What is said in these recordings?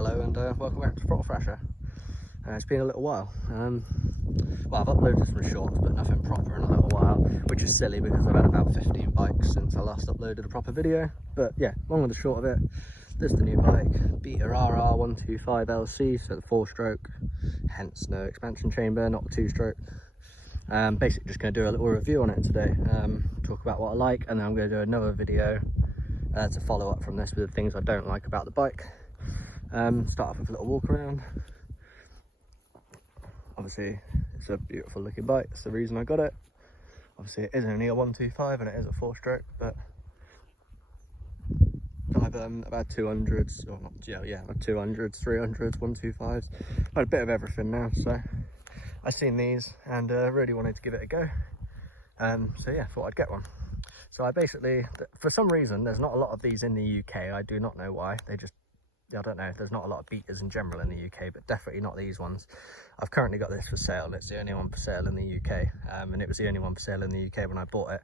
Mallow, and welcome back to Throttle Thrasher. It's been a little while. Well, I've uploaded some shorts, but nothing proper in a little while, which is silly because I've had about 15 bikes since I last uploaded a proper video. But yeah, long and the short of it, this is the new bike, Beta RR125LC, so the 4-stroke, hence no expansion chamber, not the 2-stroke. Basically just going to do a little review on it today, talk about what I like, and then I'm going to do another video to follow up from this with the things I don't like about the bike. Start off with a little walk around. Obviously it's a beautiful looking bike, that's the reason I got it. Obviously it is only a 125 and it is a 4-stroke, but I've had 200s, or not, yeah, 200s, 300s, 125s, I've had a bit of everything now, so I've seen these and really wanted to give it a go. So yeah, thought I'd get one. So I basically, for some reason, there's not a lot of these in the UK. I do not know why. I don't know, there's not a lot of Betas in general in the UK, but definitely not these ones. I've currently got this for sale. It's the only one for sale in the UK, and it was the only one for sale in the UK when I bought it,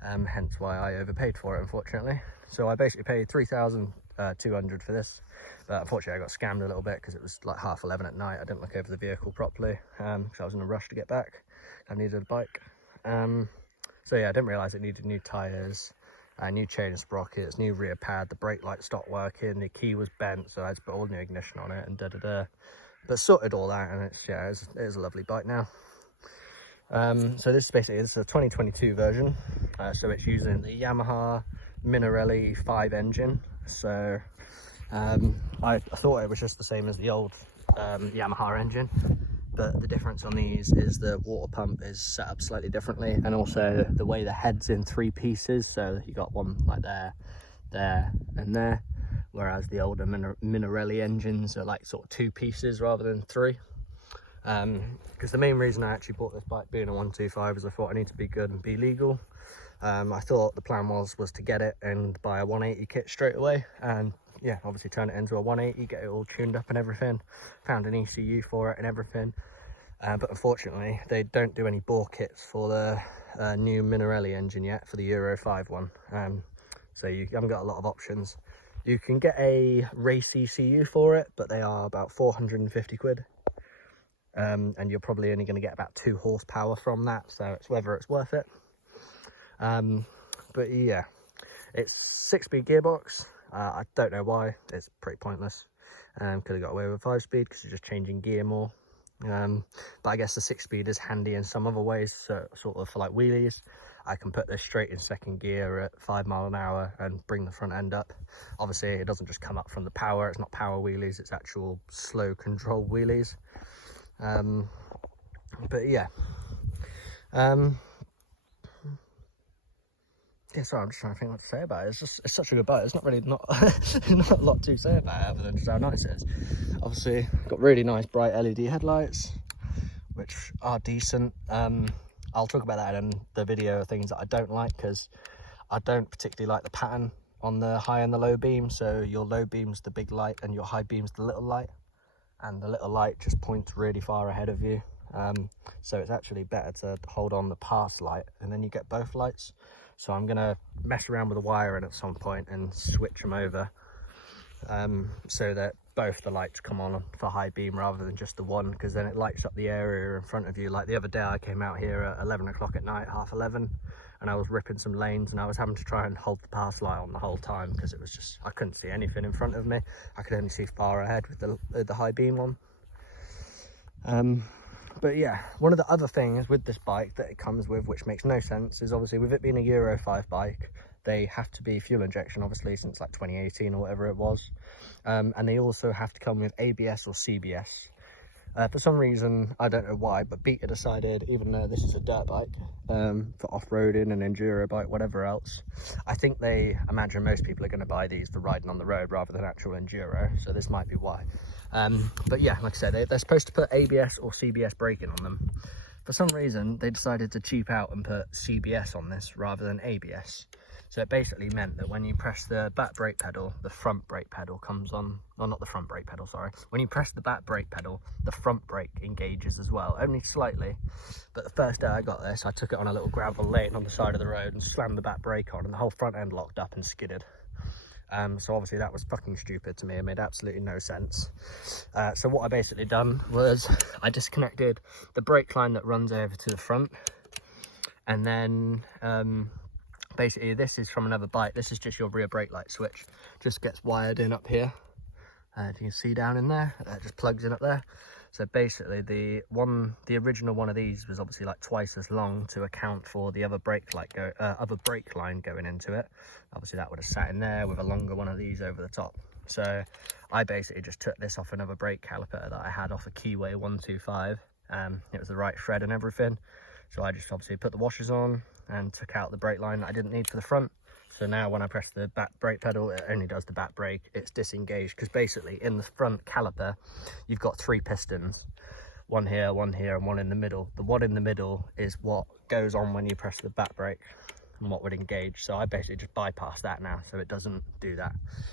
hence why I overpaid for it, unfortunately. So I basically paid 3,200 for this, but unfortunately I got scammed a little bit because it was like 11:30 at night. I didn't look over the vehicle properly because I was in a rush to get back. I needed a bike. So yeah, I didn't realise it needed new tyres, new chain sprockets, new rear pad, the brake light stopped working, the key was bent, so I had to put all new ignition on it and da-da-da. But sorted all that, and it is a lovely bike now. So this is a 2022 version, so it's using the Yamaha Minarelli 5 engine. So I thought it was just the same as the old Yamaha engine, but the difference on these is the water pump is set up slightly differently, and also the way the head's in 3 pieces, so you got one like there, there and there, whereas the older Minarelli engines are like sort of 2 pieces rather than 3. Because the main reason I actually bought this bike being a 125 is I thought I need to be good and be legal. I thought the plan was to get it and buy a 180 kit straight away, and yeah, obviously turn it into a 180, get it all tuned up and everything, found an ECU for it and everything. But unfortunately they don't do any bore kits for the new Minarelli engine yet, for the Euro 5 one. So you haven't got a lot of options. You can get a race ECU for it, but they are about 450 quid. And you're probably only going to get about 2 horsepower from that, so it's whether it's worth it. But yeah, it's 6-speed gearbox. I don't know why, it's pretty pointless. Could have got away with 5-speed because you're just changing gear more. But I guess the 6-speed is handy in some other ways, so sort of for like wheelies. I can put this straight in 2nd gear at 5 miles an hour and bring the front end up. Obviously it doesn't just come up from the power, it's not power wheelies, it's actual slow control wheelies. But yeah, yeah, sorry, I'm just trying to think what to say about it. It's such a good bike. It's not really not a lot to say about it other than just how nice it is. Obviously got really nice bright LED headlights, which are decent. I'll talk about that in the video, things that I don't like, because I don't particularly like the pattern on the high and the low beam. So your low beam's the big light and your high beam's the little light, and the little light just points really far ahead of you. So it's actually better to hold on the pass light and then you get both lights. So I'm gonna mess around with the wiring at some point and switch them over, so that both the lights come on for high beam rather than just the one, because then it lights up the area in front of you. Like the other day I came out here at 11 o'clock at night, 11:30, and I was ripping some lanes and I was having to try and hold the pass light on the whole time because it was just, I couldn't see anything in front of me. I could only see far ahead with the high beam on. But yeah, one of the other things with this bike that it comes with, which makes no sense, is obviously with it being a Euro 5 bike, they have to be fuel injection, obviously, since like 2018 or whatever it was. And they also have to come with ABS or CBS. For some reason, I don't know why, but Beta decided, even though this is a dirt bike, for off-roading and enduro bike, whatever else, I think they imagine most people are going to buy these for riding on the road rather than actual enduro, so this might be why. But yeah, like I said, they're supposed to put ABS or CBS braking on them. For some reason, they decided to cheap out and put CBS on this rather than ABS. So it basically meant that when you press the back brake pedal, the front brake pedal comes on. Well, not the front brake pedal, sorry. When you press the back brake pedal, the front brake engages as well, only slightly. But the first day I got this, I took it on a little gravel lane on the side of the road and slammed the back brake on, and the whole front end locked up and skidded. So obviously that was fucking stupid to me. It made absolutely no sense. So what I basically done was I disconnected the brake line that runs over to the front, and then basically this is from another bike. This is just your rear brake light switch, just gets wired in up here. You can see down in there, that just plugs in up there. So basically the original one of these was obviously like twice as long to account for the other brake line going into it. Obviously that would have sat in there with a longer one of these over the top. So I basically just took this off another brake caliper that I had off a Keyway 125. It was the right thread and everything. So I just obviously put the washers on and took out the brake line that I didn't need for the front. So now when I press the back brake pedal, it only does the back brake. It's disengaged because basically in the front caliper, you've got 3 pistons. One here, and one in the middle. The one in the middle is what goes on when you press the back brake and what would engage. So I basically just bypass that now, so it doesn't do that.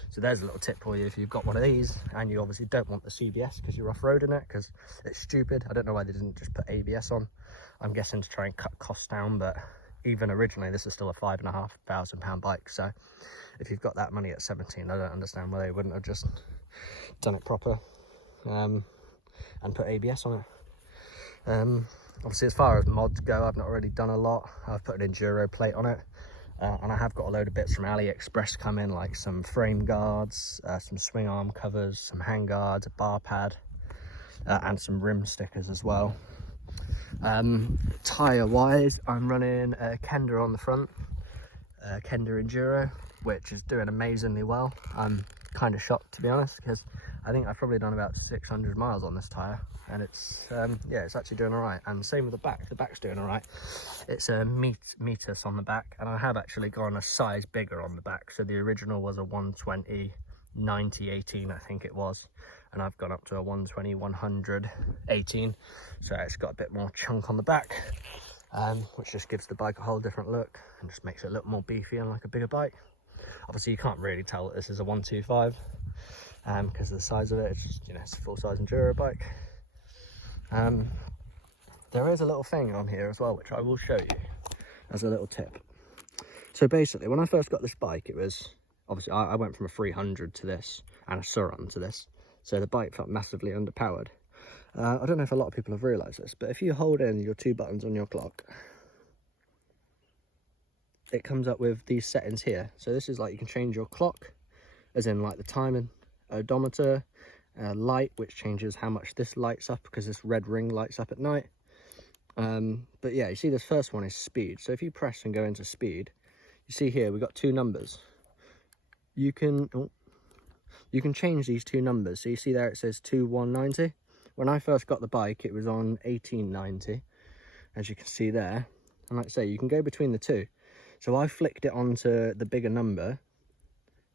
So there's a little tip for you if you've got one of these and you obviously don't want the CBS because you're off-roading it, because it's stupid. I don't know why they didn't just put ABS on. I'm guessing to try and cut costs down, but even originally this is still a £5,500 bike. So if you've got that money at 17, I don't understand why they wouldn't have just done it proper and put ABS on it. Obviously as far as mods go, I've not really done a lot. I've put an enduro plate on it, and I have got a load of bits from AliExpress come in, like some frame guards, some swing arm covers, some hand guards, a bar pad, and some rim stickers as well. Tyre wise, I'm running a Kenda on the front, Kenda Enduro, which is doing amazingly well. I'm kind of shocked, to be honest, because I think I've probably done about 600 miles on this tyre, and it's yeah, it's actually doing all right. And same with the back's doing all right. It's a Metis on the back, and I have actually gone a size bigger on the back. So the original was a 120 90 18, I think it was, and I've gone up to a 120 100 18, so it's got a bit more chunk on the back, which just gives the bike a whole different look and just makes it look more beefy and like a bigger bike. Obviously you can't really tell that this is a 125 because of the size of it. It's just, you know, it's a full-size enduro bike. There is a little thing on here as well which I will show you as a little tip. So basically when I first got this bike, it was obviously I went from a 300 to this and a Sur-Ron to this, so the bike felt massively underpowered. I don't know if a lot of people have realised this, but if you hold in your 2 buttons on your clock, it comes up with these settings here. So this is like, you can change your clock, as in like the timing, odometer, light, which changes how much this lights up, because this red ring lights up at night. But yeah, you see this first one is speed. So if you press and go into speed, you see here we've got 2 numbers. You can change these 2 numbers. So you see there it says 2190. When I first got the bike, it was on 1890, as you can see there. And like I say, you can go between the 2. So I flicked it onto the bigger number,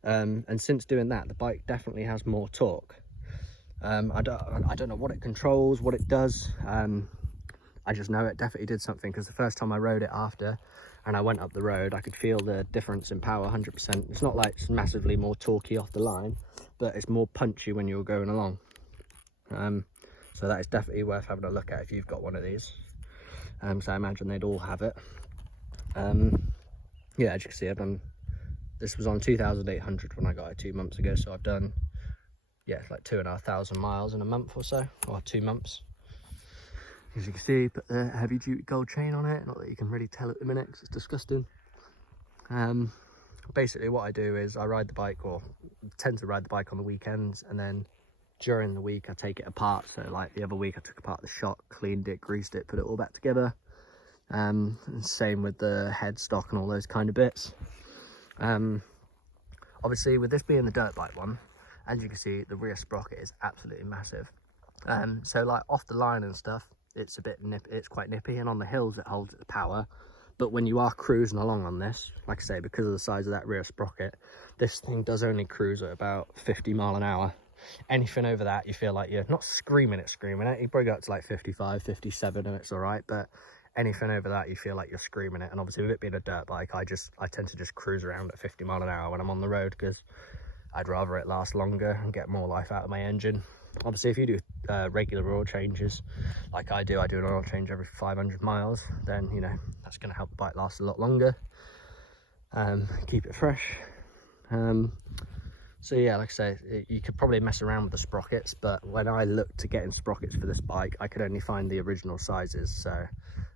and since doing that, the bike definitely has more torque. I don't know what it controls, what it does. I just know it definitely did something, because the first time I rode it after and I went up the road, I could feel the difference in power 100%. It's not like it's massively more torquey off the line, but it's more punchy when you're going along. So that is definitely worth having a look at if you've got one of these. So I imagine they'd all have it. Yeah, as you can see, I've done, this was on 2,800 when I got it 2 months ago, so I've done, yeah, like 2,500 miles in a month or so, or 2 months. As you can see, put the heavy duty gold chain on it. Not that you can really tell at the minute because it's disgusting. Basically what I do is I ride the bike, or tend to ride the bike on the weekends, and then during the week I take it apart. So like the other week I took apart the shock, cleaned it, greased it, put it all back together. And same with the headstock and all those kind of bits. Obviously with this being the dirt bike one, as you can see, the rear sprocket is absolutely massive. So like off the line and stuff, it's a bit it's quite nippy, and on the hills it holds its power. But when you are cruising along on this, like I say, because of the size of that rear sprocket, this thing does only cruise at about 50 mile an hour. Anything over that, you feel like you're not screaming it. You probably go up to like 55, 57 and it's all right, but anything over that, you feel like you're screaming it. And obviously with it being a dirt bike, I tend to just cruise around at 50 mile an hour when I'm on the road, because I'd rather it last longer and get more life out of my engine. Obviously if you do regular oil changes like I do an oil change every 500 miles, then you know that's going to help the bike last a lot longer, keep it fresh. So yeah, like I say, you could probably mess around with the sprockets, but when I looked to get in sprockets for this bike, I could only find the original sizes. So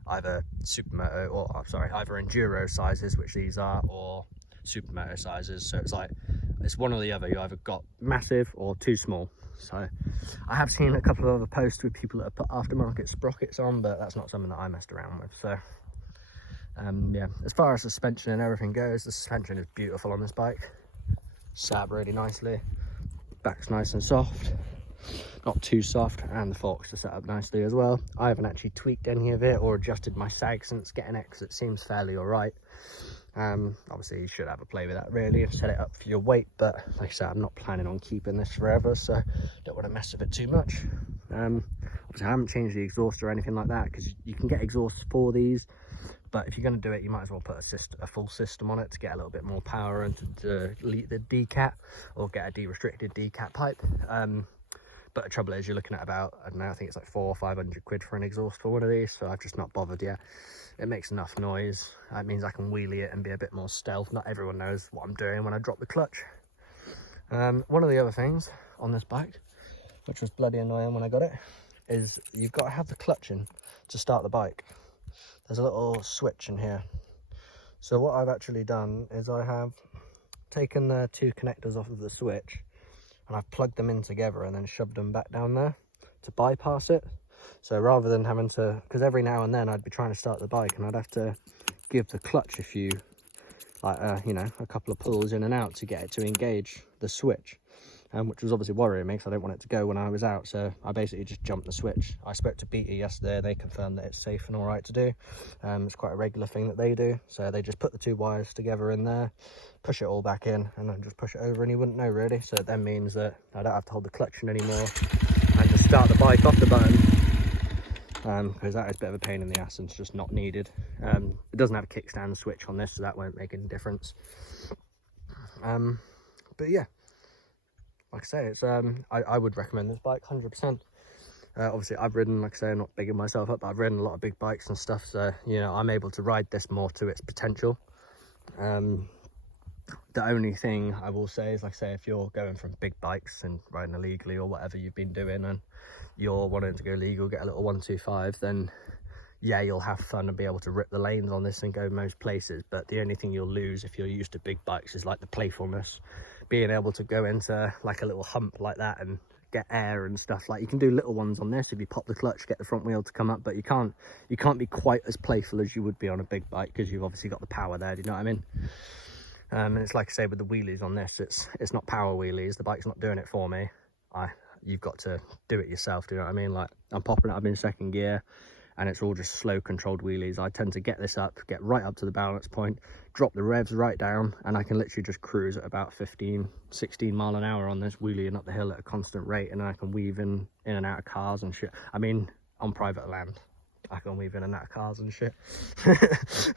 either Supermoto, or I'm sorry, either Enduro sizes, which these are, or Supermoto sizes. So it's like, it's one or the other. You either got massive or too small. So I have seen a couple of other posts with people that have put aftermarket sprockets on, but that's not something that I messed around with. So yeah, as far as suspension and everything goes, the suspension is beautiful on this bike. Sat up really nicely, back's nice and soft, not too soft, and the forks are set up nicely as well. I haven't actually tweaked any of it or adjusted my sag since getting it, because it seems fairly all right. Obviously you should have a play with that really and set it up for your weight, but like I said, I'm not planning on keeping this forever, so don't want to mess with it too much. Obviously I haven't changed the exhaust or anything like that, because you can get exhausts for these, but if you're going to do it, you might as well put a full system on it to get a little bit more power and to delete the decat, or get a de-restricted decat pipe. But the trouble is, you're looking at about, I don't know, I think it's like 400 or 500 quid for an exhaust for one of these, so I've just not bothered yet. It makes enough noise. That means I can wheelie it and be a bit more stealth. Not everyone knows what I'm doing when I drop the clutch. One of the other things on this bike, which was bloody annoying when I got it, is you've got to have the clutch in to start the bike. There's a little switch in here. So what I've actually done is I have taken the two connectors off of the switch, and I've plugged them in together and then shoved them back down there to bypass it. So rather than having to, because every now and then I'd be trying to start the bike and I'd have to give the clutch a few, like, you know, a couple of pulls in and out to get it to engage the switch, which was obviously worrying me because I don't want it to go when I was out. So I basically just jumped the switch. I spoke to Beta yesterday. They confirmed that it's safe and all right to do. It's quite a regular thing that they do. So they just put the two wires together in there, push it all back in, and then just push it over, and you wouldn't know really. So it then means that I don't have to hold the clutch in anymore and just start the bike off the button, because that is a bit of a pain in the ass and it's just not needed. It doesn't have a kickstand switch on this, so that won't make any difference. But yeah, like I say, it's I would recommend this bike 100%. Obviously I've ridden, like I say, I'm not bigging myself up, but I've ridden a lot of big bikes and stuff, so you know, I'm able to ride this more to its potential. The only thing I will say is, like I say, if you're going from big bikes and riding illegally or whatever you've been doing, and you're wanting to go legal, get a little 125, then yeah, you'll have fun and be able to rip the lanes on this and go most places. But the only thing you'll lose if you're used to big bikes is like the playfulness, being able to go into like a little hump like that and get air and stuff. Like, you can do little ones on this if you pop the clutch, get the front wheel to come up, but you can't be quite as playful as you would be on a big bike, because you've obviously got the power there. Do you know what I mean? And it's like I say with the wheelies on this, it's not power wheelies. The bike's not doing it for me. You've got to do it yourself. Do you know what I mean? Like, I'm popping it up in second gear, and it's all just slow controlled wheelies. I tend to get this up, get right up to the balance point, drop the revs right down, and I can literally just cruise at about 15, 16 mile an hour on this, wheeling up the hill at a constant rate, and then I can weave in and out of cars and shit. I mean, on private land, I can weave in and out of cars and shit. I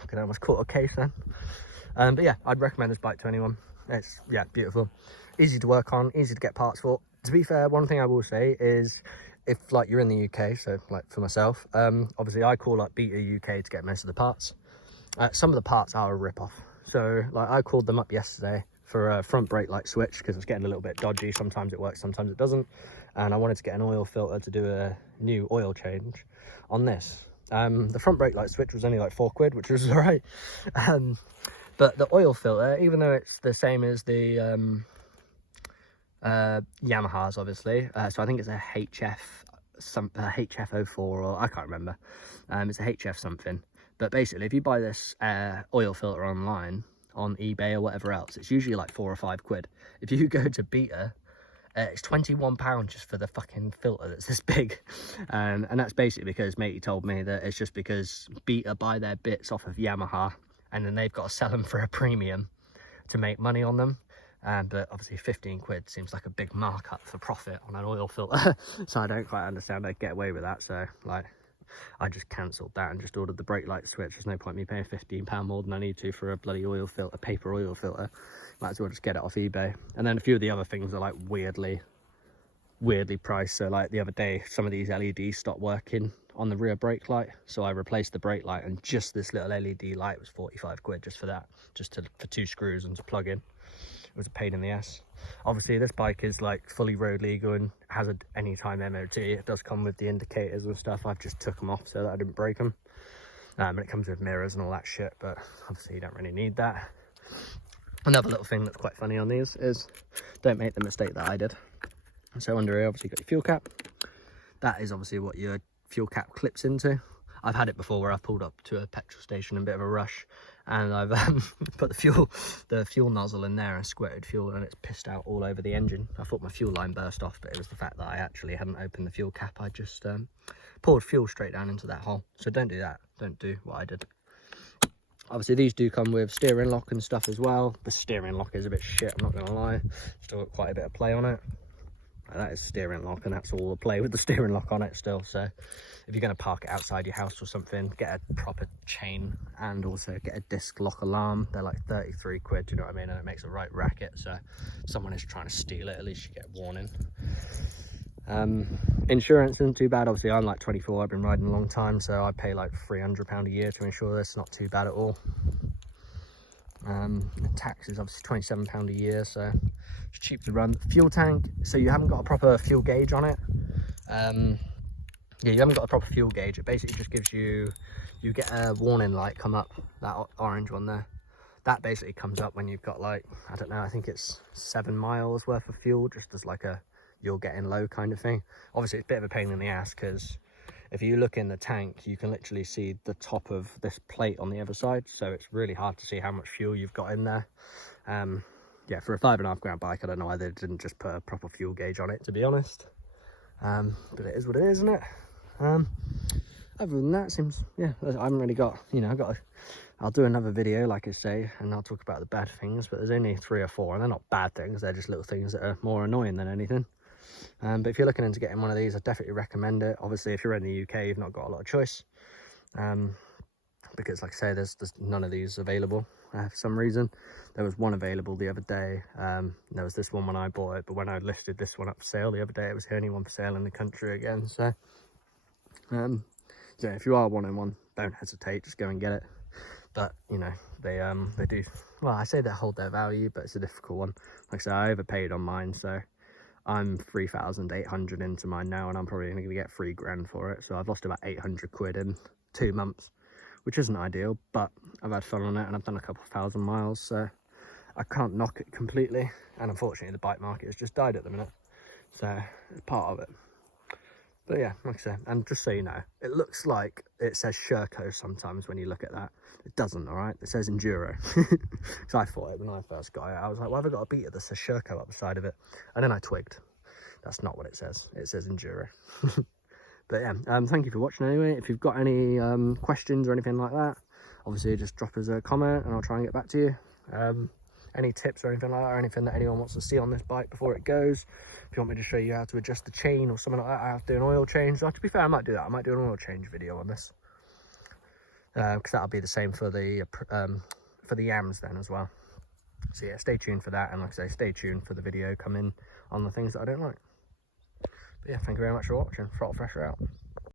could almost caught a case then. But yeah, I'd recommend this bike to anyone. It's, yeah, beautiful, easy to work on, easy to get parts for. To be fair, one thing I will say is, if like you're in the UK, so like for myself, obviously I call up Beta UK to get most of the parts. Some of the parts are a rip-off. So like, I called them up yesterday for a front brake light switch, because it's getting a little bit dodgy. Sometimes it works, sometimes it doesn't. And I wanted to get an oil filter to do a new oil change on this. The front brake light switch was only like 4 quid, which was all right. But the oil filter, even though it's the same as the Yamaha's, obviously, so I think it's a HF04, or I can't remember. It's a HF something. But basically, if you buy this oil filter online, on eBay or whatever else, it's usually like 4 or 5 quid. If you go to Beta, it's £21 just for the fucking filter that's this big. And that's basically because matey told me that it's just because Beta buy their bits off of Yamaha, and then they've got to sell them for a premium to make money on them. But obviously 15 quid seems like a big markup for profit on an oil filter. So I don't quite understand how they get away with that. So like, I just cancelled that and just ordered the brake light switch. There's no point me paying £15 more than I need to for a bloody oil filter, paper oil filter. Might as well just get it off eBay. And then a few of the other things are like weirdly priced. So like the other day, some of these LEDs stopped working on the rear brake light, so I replaced the brake light, and just this little LED light was 45 quid just for that, for 2 screws and to plug in. It was a pain in the ass. Obviously this bike is like fully road legal and has an anytime MOT. It does come with the indicators and stuff. I've just took them off so that I didn't break them. And it comes with mirrors and all that shit, but obviously you don't really need that. Another little thing that's quite funny on these is don't make the mistake that I did. So under here, obviously you've got your fuel cap. That is obviously what your fuel cap clips into. I've had it before where I've pulled up to a petrol station in a bit of a rush, and I've put the fuel nozzle in there and squirted fuel, and it's pissed out all over the engine. I thought my fuel line burst off, but it was the fact that I actually hadn't opened the fuel cap. I just poured fuel straight down into that hole. So don't do that. Don't do what I did. Obviously these do come with steering lock and stuff as well. The steering lock is a bit shit, I'm not gonna lie. Still got quite a bit of play on it. That is steering lock, and that's all the play with the steering lock on it still. So if you're going to park it outside your house or something, get a proper chain and also get a disc lock alarm. They're like 33 quid, do you know what I mean? And it makes a right racket, so if someone is trying to steal it, at least you get a warning. Insurance isn't too bad. Obviously I'm like 24, I've been riding a long time, so I pay like £300 a year to insure this. Not too bad at all. The tax is obviously £27 a year, so it's cheap to run. Fuel tank, so you haven't got a proper fuel gauge on it. Yeah, you haven't got a proper fuel gauge. It basically just gives you get a warning light come up, that orange one there. That basically comes up when you've got like, I don't know, I think it's 7 miles worth of fuel, just as like a you're getting low kind of thing. Obviously it's a bit of a pain in the ass, because if you look in the tank, you can literally see the top of this plate on the other side, so it's really hard to see how much fuel you've got in there. Yeah, for a 5.5 grand bike, I don't know why they didn't just put a proper fuel gauge on it, to be honest. But it is what it is, isn't it? Other than that, seems, yeah, I haven't really got, you know, I'll do another video, like I say, and I'll talk about the bad things, but there's only 3 or 4, and they're not bad things, they're just little things that are more annoying than anything. But if you're looking into getting one of these, I definitely recommend it. Obviously, if you're in the UK, you've not got a lot of choice, because like I say, there's none of these available for some reason. There was one available the other day. There was this one when I bought it, but when I listed this one up for sale the other day, it was the only one for sale in the country again. So yeah, if you are wanting one, don't hesitate, just go and get it. But you know, they do, well, I say they hold their value, but it's a difficult one. Like I said, I overpaid on mine, so I'm 3,800 into mine now, and I'm probably going to get 3 grand for it. So I've lost about 800 quid in 2 months, which isn't ideal, but I've had fun on it, and I've done a couple of 1,000 miles, so I can't knock it completely. And unfortunately, the bike market has just died at the minute, so it's part of it. But yeah, like I said, and just so you know, it looks like it says Sherco sometimes when you look at that. It doesn't, all right? It says Enduro. Because I thought it when I first got it. I was like, why have I got a beater that says Sherco up the side of it? And then I twigged. That's not what it says. It says Enduro. But yeah, thank you for watching anyway. If you've got any questions or anything like that, obviously just drop us a comment and I'll try and get back to you. Any tips or anything like that, or anything that anyone wants to see on this bike before it goes, if you want me to show you how to adjust the chain or something like that, I have to do an oil change. So to be fair, I might do that. I might do an oil change video on this, because that'll be the same for the YAMs then as well. So yeah, stay tuned for that, and like I say, stay tuned for the video coming on the things that I don't like. But yeah, thank you very much for watching. Throttle Thresher out.